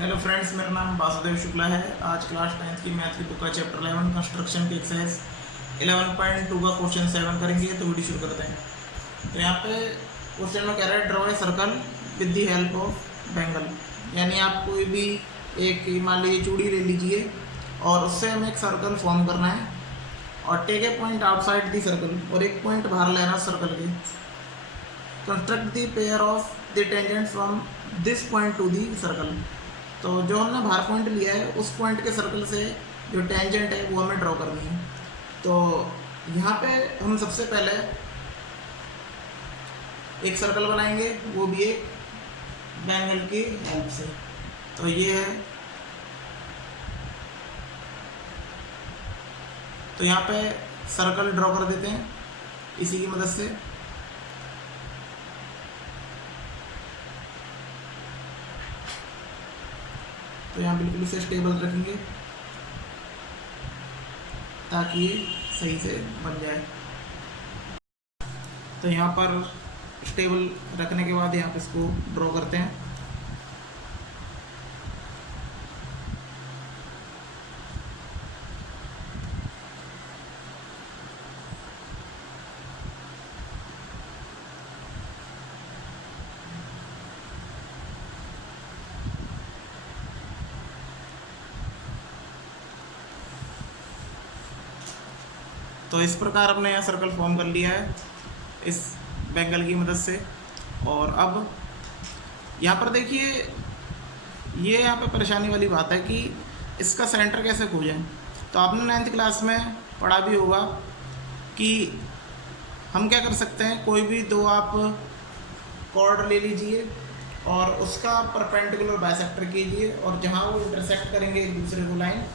Hello friends, मेरा नाम वासुदेव शुक्ला है। आज क्लास 10th की मैथ की बुक का चैप्टर 11 कंस्ट्रक्शन की एक्सरसाइज 11.2 का क्वेश्चन 7 करेंगे। तो वीडियो शुरू करते हैं। तो यहाँ पे क्वेश्चन में कह रहा है draw a circle with the help of bangle. यानी आप कोई भी एक मान लीजिए चूड़ी ले लीजिए और उससे हमें एक सर्कल फॉर्म करना है और take a point outside the circle, और एक पॉइंट बाहर लेना सर्कल के। Construct the pair of the tangent from this point to the circle. तो जो हमने बाहर पॉइंट लिया है उस पॉइंट के सर्कल से जो टेंजेंट है वो हमें ड्रॉ करनी है। तो यहाँ पे हम सबसे पहले एक सर्कल बनाएंगे, वो भी एक बैंगल की हेल्प से। तो ये है, तो यहाँ पे सर्कल ड्रॉ कर देते हैं इसी की मदद से। तो यहाँ बिल्कुल इसे स्टेबल रखेंगे ताकि ये सही से बन जाए। तो यहाँ पर स्टेबल रखने के बाद यहाँ पे इसको ड्रॉ करते हैं। तो इस प्रकार हमने यहाँ सर्कल फॉर्म कर लिया है इस बैंगल की मदद से। और अब यहाँ पर देखिए, ये यहाँ पे परेशानी वाली बात है कि इसका सेंटर कैसे खोजें। तो आपने 9th क्लास में पढ़ा भी होगा कि हम क्या कर सकते हैं, कोई भी दो आप कॉर्ड ले लीजिए और उसका परपेंडिकुलर बाइसेक्टर कीजिए, और जहाँ वो इंटरसेक्ट करेंगे एक दूसरे को लाइन,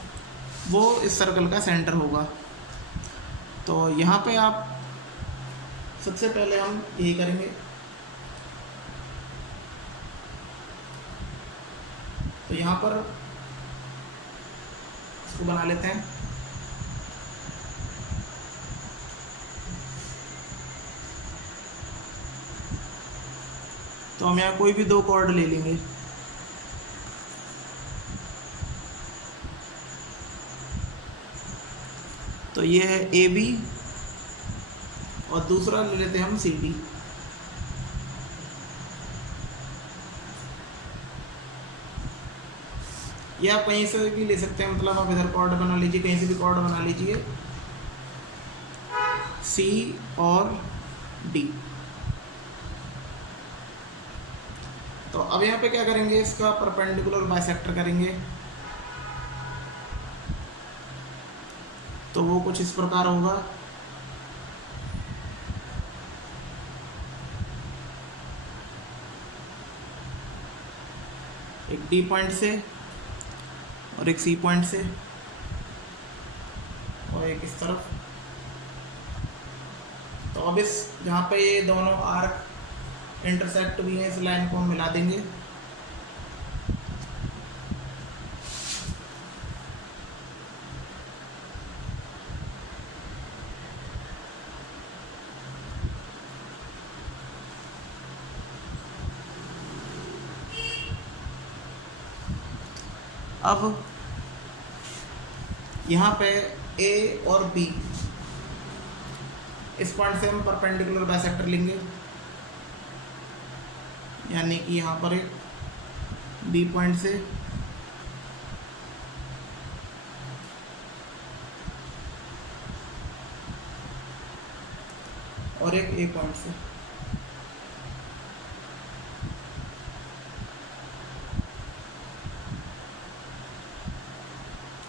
वो इस सर्कल का सेंटर होगा। तो यहाँ पे आप सबसे पहले हम यही करेंगे। तो यहाँ पर इसको बना लेते हैं। तो हम यहाँ कोई भी दो कॉर्ड ले लेंगे। तो ये है ए बी और दूसरा ले लेते हैं हम सी डी। ये आप कहीं से भी ले सकते हैं, मतलब आप इधर कॉर्ड बना लीजिए, कहीं से भी कॉर्ड बना लीजिए, सी और डी। तो अब यहाँ पे क्या करेंगे, इसका परपेंडिकुलर बाइसेक्टर करेंगे। तो वो कुछ इस प्रकार होगा। एक डी पॉइंट से और एक सी पॉइंट से और एक इस तरफ। तो अब इस जहाँ पे ये दोनों आर्क इंटरसेक्ट भी हैं, इस लाइन को हम मिला देंगे। अब यहाँ पे ए और बी, इस पॉइंट से हम परपेंडिकुलर बाइसेक्टर लेंगे। यानी कि यहाँ पर एक बी पॉइंट से और एक ए पॉइंट से।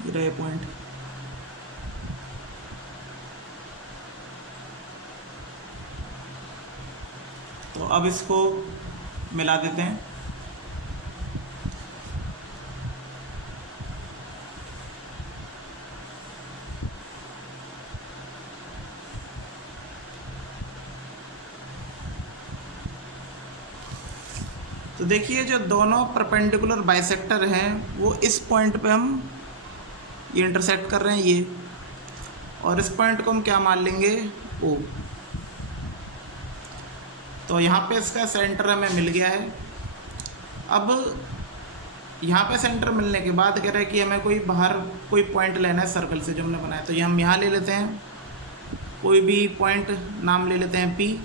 ये पॉइंट। तो अब इसको मिला देते हैं। तो देखिए, जो दोनों परपेंडिकुलर बाइसेक्टर हैं वो इस पॉइंट पे हम ये इंटरसेक्ट कर रहे हैं ये, और इस पॉइंट को हम क्या मान लेंगे, ओ। तो यहाँ पे इसका सेंटर हमें मिल गया है। अब यहाँ पे सेंटर मिलने के बाद कह रहा है कि हमें कोई बाहर कोई पॉइंट लेना है सर्कल से जो हमने बनाया, तो ये हम यहाँ ले लेते हैं, कोई भी पॉइंट नाम ले लेते हैं P,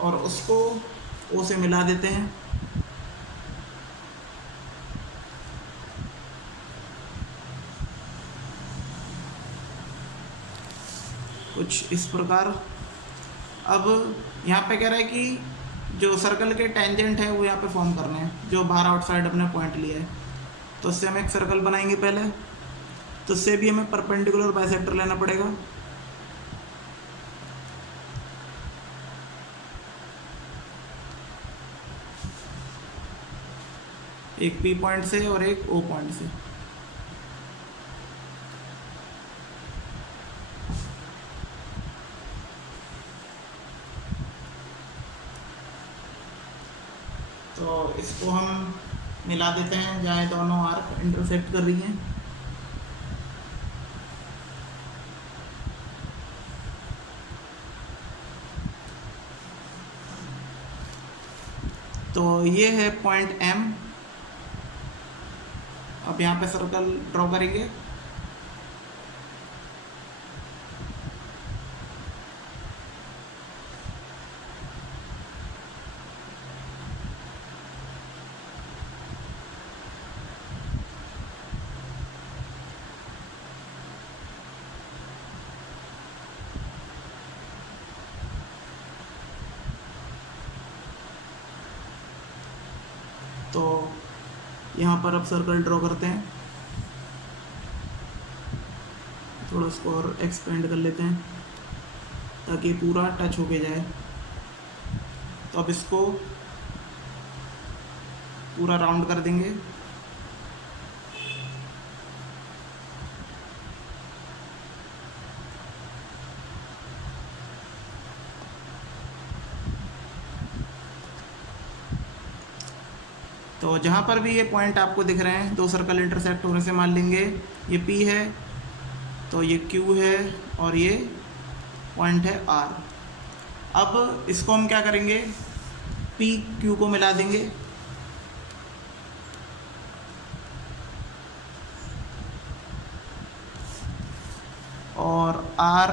और उसको O से मिला देते हैं। कुछ इस प्रकार। अब यहाँ पे कह रहा है कि जो सर्कल के टेंजेंट है वो यहाँ पे फॉर्म करने हैं, जो बाहर आउटसाइड अपने पॉइंट लिया है। तो उससे हम एक सर्कल बनाएंगे पहले, तो उससे भी हमें परपेंडिकुलर बाइसेक्टर लेना पड़ेगा। एक P पॉइंट से और एक O पॉइंट से। तो इसको हम मिला देते हैं जहाँ ये दोनों आर्क इंटरसेक्ट कर रही हैं। तो ये है पॉइंट M। अब यहाँ पे सर्कल ड्रॉ करेंगे। तो यहाँ पर अब सर्कल ड्रॉ करते हैं, थोड़ा इसको और एक्सपेंड कर लेते हैं ताकि पूरा टच होके जाए। तो अब इसको पूरा राउंड कर देंगे। तो जहाँ पर भी ये पॉइंट आपको दिख रहे हैं, दो सर्कल इंटरसेक्ट होने से मान लेंगे ये P है, तो ये Q है, और ये पॉइंट है R। अब इसको हम क्या करेंगे, P Q को मिला देंगे, और R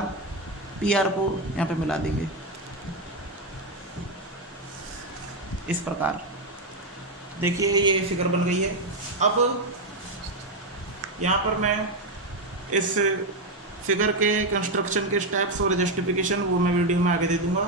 PR को यहाँ पे मिला देंगे इस प्रकार। देखिए ये फिगर बन गई है। अब यहाँ पर मैं इस फिगर के कंस्ट्रक्शन के स्टेप्स और जस्टिफिकेशन वो मैं वीडियो में आगे दे दूँगा।